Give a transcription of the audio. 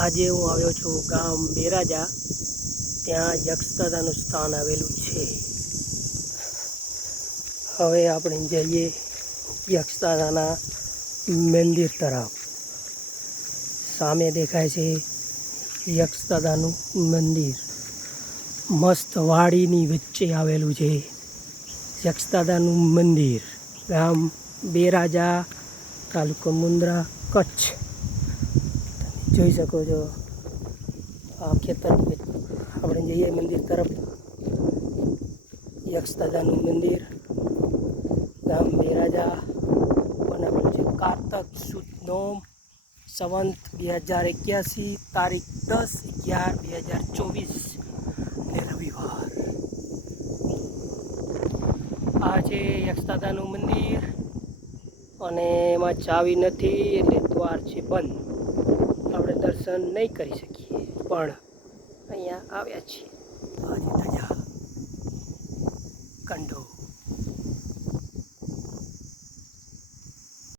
આજે હું આવ્યો છું ગામ બેરાજા. ત્યાં યક્ષદાદાનું સ્થાન આવેલું છે. હવે આપણે જઈએ યક્ષદાદાના મંદિર તરફ. સામે દેખાય છે યક્ષદાદાનું મંદિર. મસ્ત વાડીની વચ્ચે આવેલું છે યક્ષદાદાનું મંદિર. ગામ બેરાજા, તાલુકો મુન્દ્રા, કચ્છ. તમે જોઈ શકો છો આ ખેતરની આપણે જઈએ મંદિર તરફ. યક્ષદાદાનું મંદિર ગામ બેરાજા બનાવેલું છે. કારતક સુદ નોમ સંવંત 2081, તારીખ 10/11/2024 ને રવિવાર. આ છે યક્ષદાદાનું મંદિર અને એમાં ચાવી નથી એટલે દ્વાર છે બંધ. આપણે દર્શન નહીં કરી શકીએ, પણ અહીંયા આવ્યા છીએ. આજે ધજા કંડો